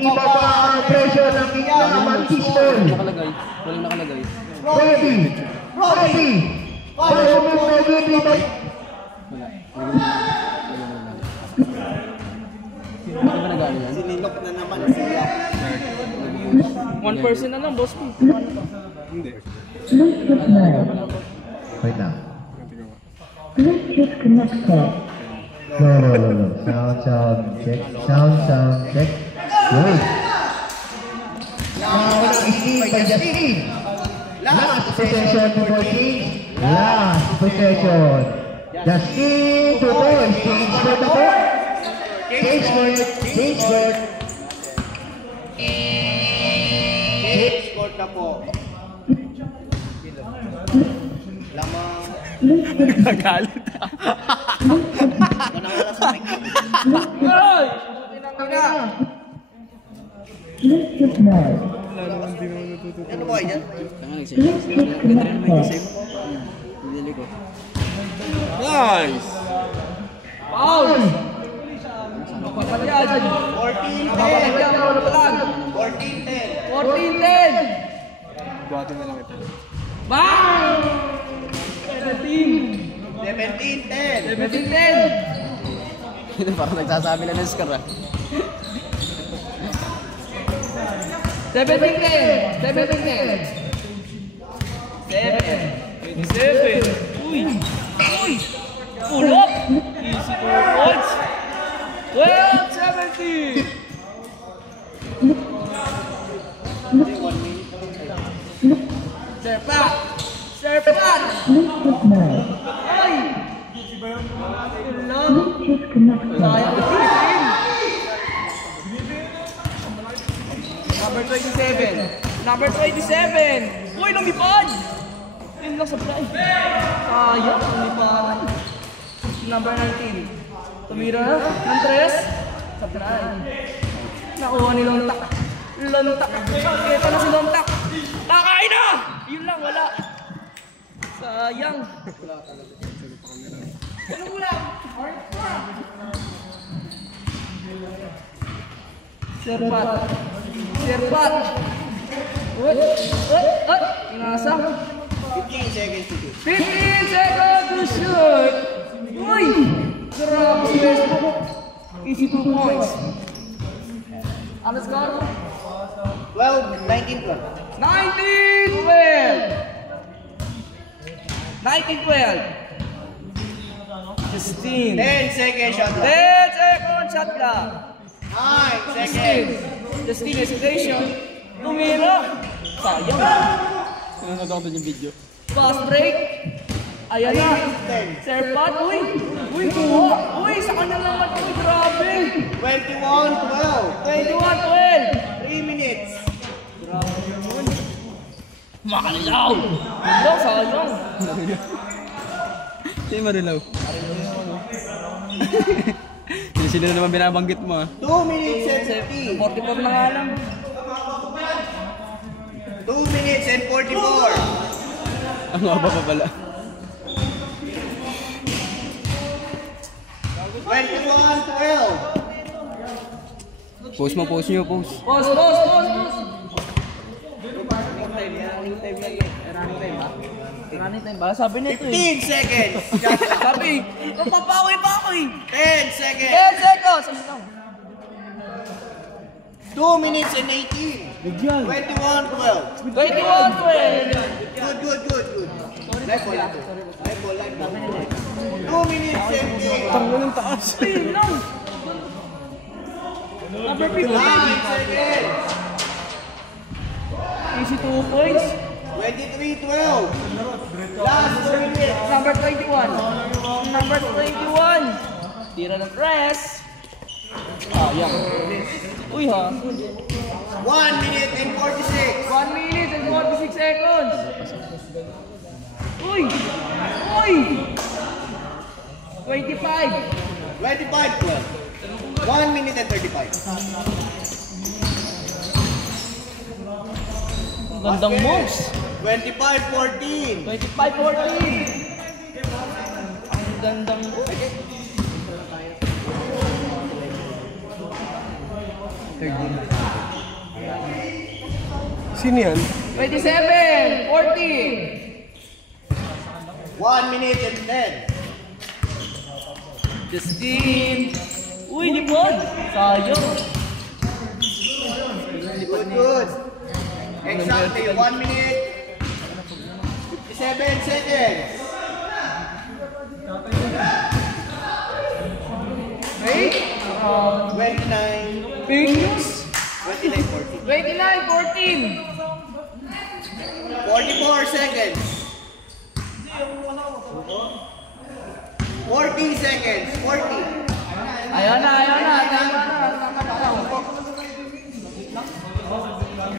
iba pa ang presyo ng inyong Manchester. Nakalagay. Walang nakalagay. Ready. Ready. Para mo ready ba? Ano ba nag-ano yan? Sinilok na naman siya. 1% na lang, boss ko. Hindi. Wait lang. Bluetooth connected. No. Sound check. Sound check. Good. Now, Steve by Justin. Last possession for Kings. Last possession. Justin to boys. Kingsford na po. Kingsford. Kingsford na po. Lamang. Nagalit. Manangala sa akin. Ay! Ano ba yan? Nice! Foul! 14-10. Buhatin na lang ito. Bang! 17-10. 17-10! Parang nagsasabi lang ng score ah. 17-10! 27! Uy! Pull up! Easy 2 points! 12-17! Serpat! Ay! Number 27! Uy, lumipad! Yun lang sa fly. Sayang, lumipad. Number 19. Tumira ng 3 sa fly. Nakuha ni Lontak. Kita na si Lontak. Nakain na! Yun lang, wala. Sayang. Ano mo lang? Serpat. Inasa. 15 seconds to shoot. 15 seconds to shoot. Uy! Grabe si Westbrook. Easy 2 points. Ano score? 19-12. 19-12. 16. 10 seconds shot clock. 10 seconds shot clock. 9 seconds. Justin hesitation. Tumira. Sayang. Nanonood ako doon yung video. Fast break. Ayan na. Serpat. Uy, kuha. Uy, sa kanya naman. Uy, grabe. 21-12. 3 minutes. Grabe yun. Makalilaw. Marilaw, sayang. Sino Marilaw? Sino na naman binabanggit mo ah? 2 minutes and 50. 44 na nga lang. 2 minutes and 44. Ang haba pa pala. 21-12. Post nyo. Post. Running time ba? Sabi nito 15 seconds. Sabi, mapapawi pa ako 10 seconds. 10 seconds! 2 minutes and 18. 21-12. 21-12! Good. Live ball. 2 minutes and 8. Tanggo ng taas. Ayun lang. Number 15. 9 seconds. Easy 2 points. 23-12. Last 2 minutes. Number 21. Tira ng press. Sayang. Uy ha. 1 minute and 46. 1 minute and 46 seconds. Uy! 25. 25-12. 1 minute and 35. Ang gandang moves. 25-14. 25-14. Ang gandang moves. Sino yan? 27, 40. 1 minute and 10. Justin. Uy, lipad. Sayang. Good, good. Exactly, 1 minute. 57 seconds. Wait. 29. Fake news. 29, 14. 29, 14. 44 seconds. 40 seconds. 40. Ayan na, ayan na. Tama